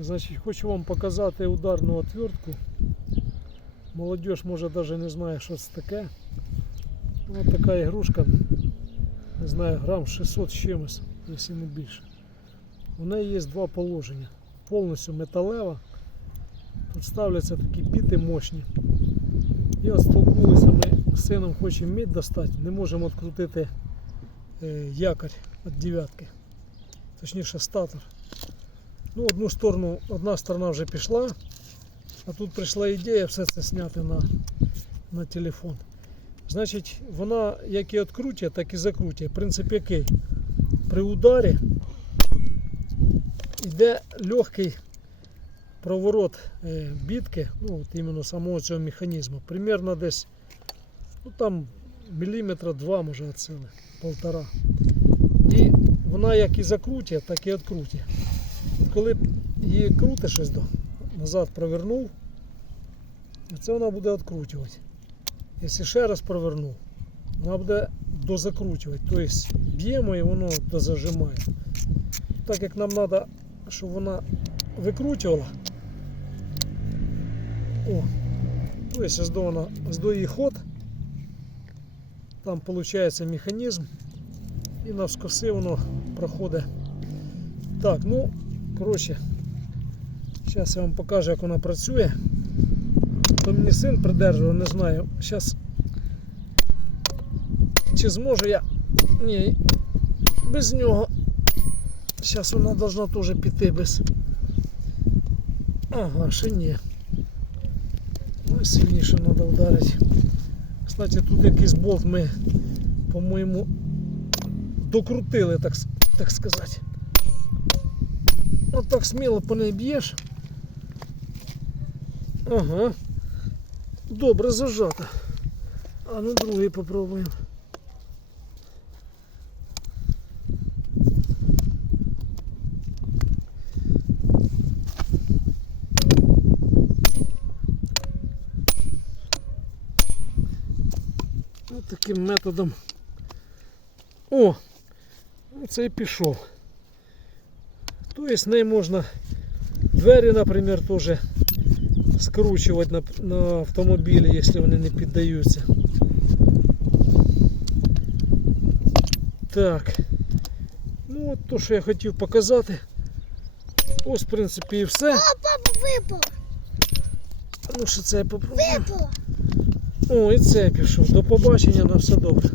Значить, хочу вам показати ударну отвертку. Молодіж може навіть не знає, що це таке. Ось така ігрушка, не знаю, грам 600 з чимось, якщо не більше. У неї є два положення. Повністю металева. Тут ставляться такі біти мощні. І от столкнулися ми з сином хочемо мідь достати, не можемо відкрутити е, якорь від дев'ятки. Точніше статор. Ну, одну сторону, одна сторона вже пішла, а тут прийшла ідея все це зняти на, на телефон. Значить, вона як і відкрутює, так і закрутює. Принцип який? При ударі йде легкий проворот е, бітки, ну, от іменно самого цього механізму. Примерно десь ну, там міліметра два, може від сили. І вона як і закрутює, так і відкрутює. Коли її крутиш ось до, назад провернув, це вона буде відкручувати. Якщо ще раз провернув, вона буде дозакручувати. Тобто б'ємо і воно дозажимає. Так як нам треба, щоб вона викручувала. О, тобто ось до, вона, ось до її ход. Там виходить механізм і навскоси воно проходить. Так, ну, коротше, зараз я вам покажу, як вона працює. То мені син придержував, не знаю. Зараз чи зможу я. Ні, без нього. Зараз вона должна теж піти без. Ага, ще ні. Ну і сильніше треба вдарити. Кстати, тут якийсь болт ми, по-моєму, докрутили, так, так сказати. От так сміло по неї б'єш. Ага. Добре зажато. А ну другий попробуємо. Ось таким методом. О! Це і пішов. Тобто з неї можна двері, наприклад, теж скручувати на, на автомобілі, якщо вони не піддаються. Так. Ну от то, що я хотів показати. Ось, в принципі, і все. Папа випав, Ну, що це я попробую. випало. О, і це пішов. До побачення, на все добре.